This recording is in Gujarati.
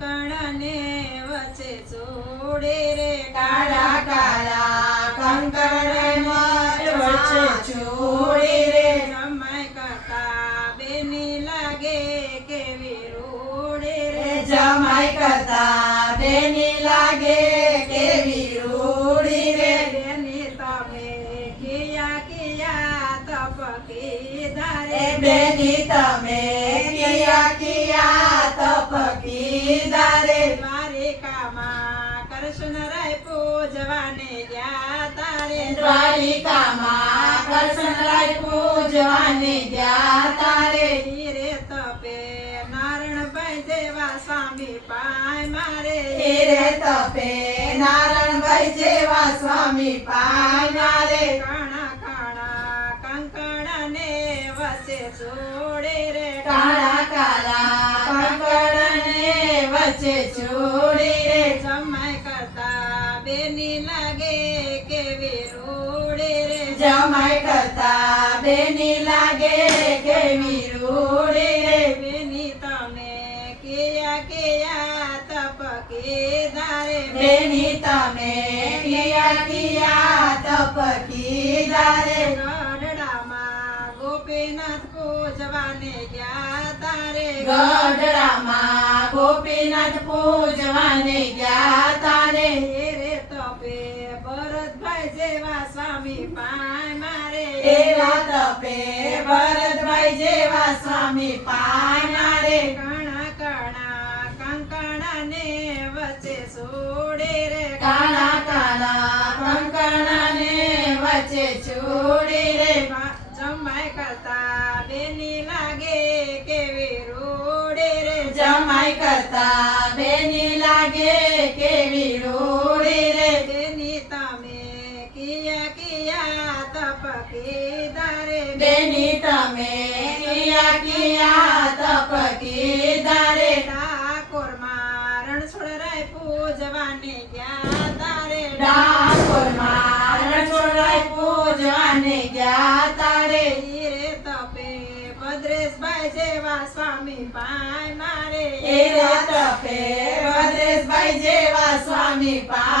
કંકણ ને વચ્ચે છોડે રે કાળા કાળા કંકણ વચ્ચે છોડે રે. જમાઈ કરતા બેની લાગે કેવી રોડે રે. જમાઈ કરતા બેની લાગે કેવી રૂડી રે. બેની તમે કિયા કિયા તપકી ધારે. બેની તમે દ્વારિકામાં કૃષ્ણ રાય પૂજવાને ગયા તારે. દ્વારિકામાં કૃષ્ણરાય પૂજવાને ગયા તારે. હીરે તપે નારણભાઈ જેવા સ્વામી પાય મારે. હીરે તપે નારણભાઈ જેવા સ્વામી પામ્યા મારે. કાણા કાણા કંકણ ને વચ્ચે છોડે રે. કાળા કાળા કંકણને વચ્ચે કરતા બેની લાગે કેવી રૂડે રે જમાઈ કરતા બેની લાગે કેવી રૂડી રે. બેની તમે કિયા કેયા તપ દારે બેની તમે કિયા કેયા તપ દારે ગઢડામાં ગોપીનાથ પૂજવાને ગયા તારે. ગઢડામાં ગોપીનાથ પૂજવાને ગયા તારે રે તપે ભરતભાઈ જેવા સ્વામી પાય મારે. એવા તપે ભરતભાઈ જેવા સ્વામી પાય મારે. કણા કણા કંકણા ને વચ્ચે છોડે રે. કાળા કંકણા ને વચ્ચે છોડે રે. જમાય કરતા બેની લાગે કેવી રોડે રે. જમાઈ કરતા બેની તમે કિયા કિયા પૂજવાને ગયા તારે. પૂજવાને ગયા તપે ભદ્રેશભાઈ જેવા સ્વામી પાય મારે. એ તપે ભદ્રેશભાઈ જેવા સ્વામી પા